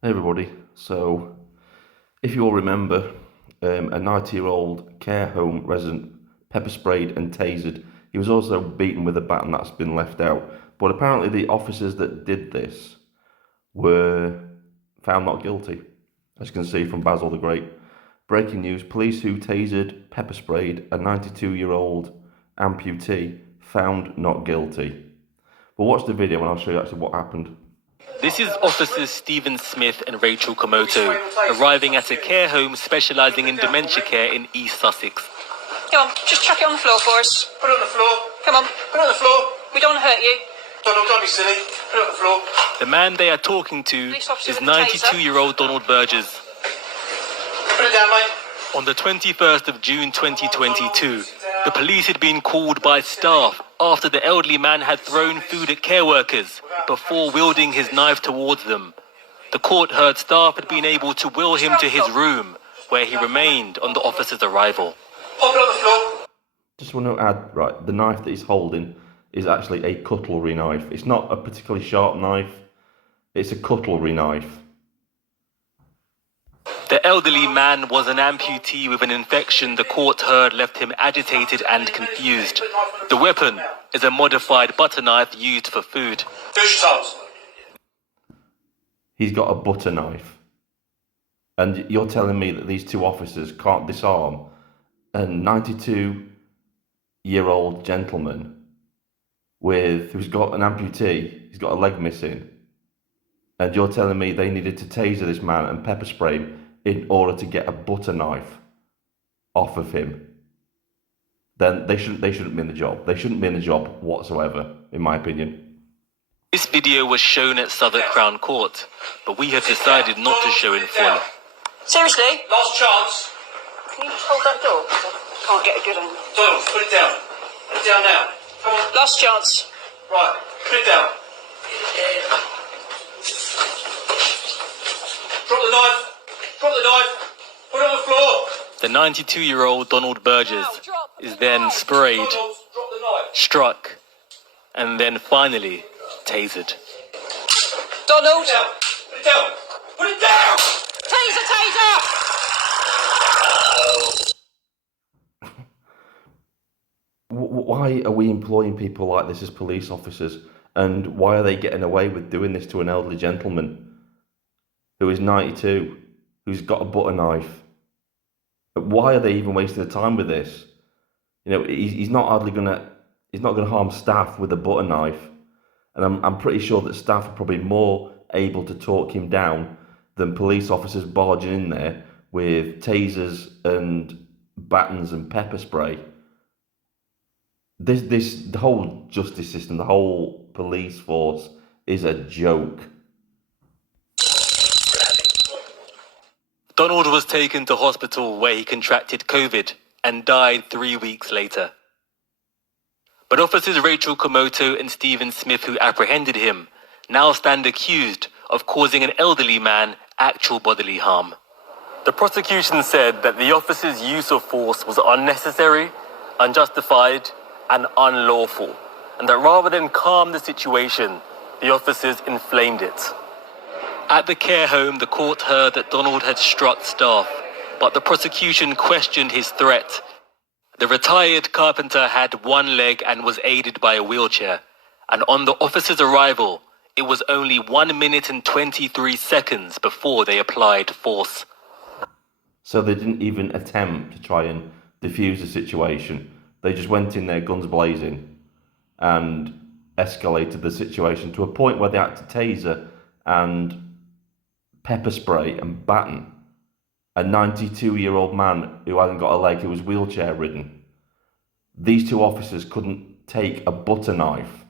Hey everybody. So, if you all remember, a 90-year-old care home resident pepper sprayed and tasered. He was also beaten with a baton that's been left out. But apparently, the officers that did this were found not guilty, as you can see from Basil the Great. Breaking news: police who tasered, pepper sprayed a 92-year-old amputee found not guilty. But watch the video and I'll show you actually what happened. This is Officers Stephen Smith and Rachel Komoto arriving at a care home specialising in dementia care in East Sussex. Come on, just chuck it on the floor for us. Put it on the floor. Come on. Put it on the floor. We don't want to hurt you. Don't be silly. Put it on the floor. The man they are talking to is 92-year-old Donald Burgess. Put it down, mate. On the 21st of June 2022, the police had been called by staff after the elderly man had thrown food at care workers before wielding his knife towards them. The court heard staff had been able to wheel him to his room, where he remained on the officer's arrival. Pop it on the floor. Just want to add, right, the knife that he's holding is actually a cutlery knife. It's not a particularly sharp knife, it's a cutlery knife. The elderly man was an amputee with an infection the court heard left him agitated and confused. The weapon is a modified butter knife used for food. Finish your toes. He's got a butter knife. And you're telling me that these two officers can't disarm a 92-year-old gentleman who's got an amputee, he's got a leg missing, and you're telling me they needed to taser this man and pepper spray him in order to get a butter knife off of him? Then they shouldn't be in the job. They shouldn't be in the job whatsoever, in my opinion. This video was shown at Southwark Crown Court, but we have decided not to show in full. Seriously? Last chance. Can you just hold that door? 'Cause I can't get a good angle. Donald, put it down. Put it down now. Come on. Last chance. Right. Put it down. Drop the knife. Drop the knife. Put it on the floor. The 92-year-old Donald Burgess is then sprayed, Donald, drop the knife. struck, and then finally tasered. Donald! Put it down. Put it down. Put it down. Taser, taser! Why are we employing people like this as police officers? And why are they getting away with doing this to an elderly gentleman who is 92, who's got a butter knife? Why are they even wasting the time with this? You know, he's not gonna harm staff with a butter knife, and I'm pretty sure that staff are probably more able to talk him down than police officers barging in there with tasers and batons and pepper spray. The whole justice system, the whole police force is a joke. Donald was taken to hospital where he contracted COVID and died 3 weeks later. But officers Rachel Komoto and Stephen Smith, who apprehended him, now stand accused of causing an elderly man actual bodily harm. The prosecution said that the officers' use of force was unnecessary, unjustified, and unlawful, and that rather than calm the situation, the officers inflamed it. At the care home, the court heard that Donald had struck staff, but the prosecution questioned his threat. The retired carpenter had one leg and was aided by a wheelchair, and on the officer's arrival, it was only 1 minute and 23 seconds before they applied force. So they didn't even attempt to try and defuse the situation. They just went in there guns blazing and escalated the situation to a point where they had to taser and pepper spray and baton a 92-year-old man who hadn't got a leg, who was wheelchair ridden. These two officers couldn't take a butter knife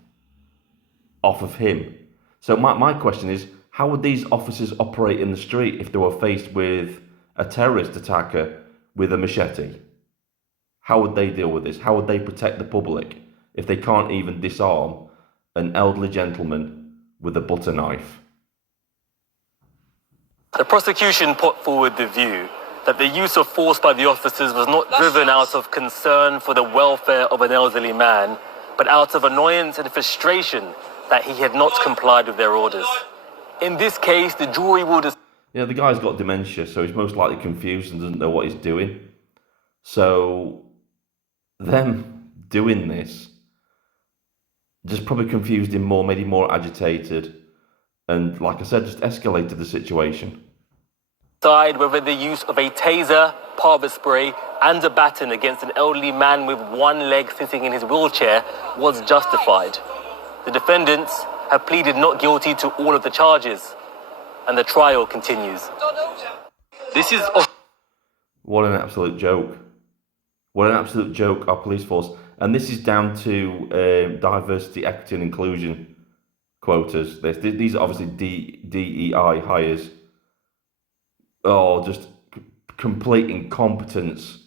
off of him. So my question is, how would these officers operate in the street if they were faced with a terrorist attacker with a machete? How would they deal with this? How would they protect the public if they can't even disarm an elderly gentleman with a butter knife? The prosecution put forward the view that the use of force by the officers was not driven out of concern for the welfare of an elderly man, but out of annoyance and frustration that he had not complied with their orders. In this case, the jury will decide. You know, the guy's got dementia, so he's most likely confused and doesn't know what he's doing. So, them doing this just probably confused him more, made him more agitated, and like I said, just escalated the situation. Whether the use of a taser, pepoer spray, and a baton against an elderly man with one leg sitting in his wheelchair was justified. The defendants have pleaded not guilty to all of the charges, and the trial continues. This is What an absolute joke. What an absolute joke, our police force. And this is down to diversity, equity and inclusion quotas. These are obviously DEI hires. Oh, just complete incompetence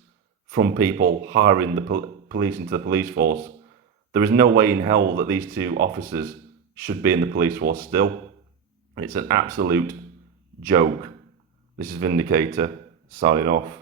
from people hiring the police into the police force. There is no way in hell that these two officers should be in the police force still. It's an absolute joke. This is Vindicator, signing off.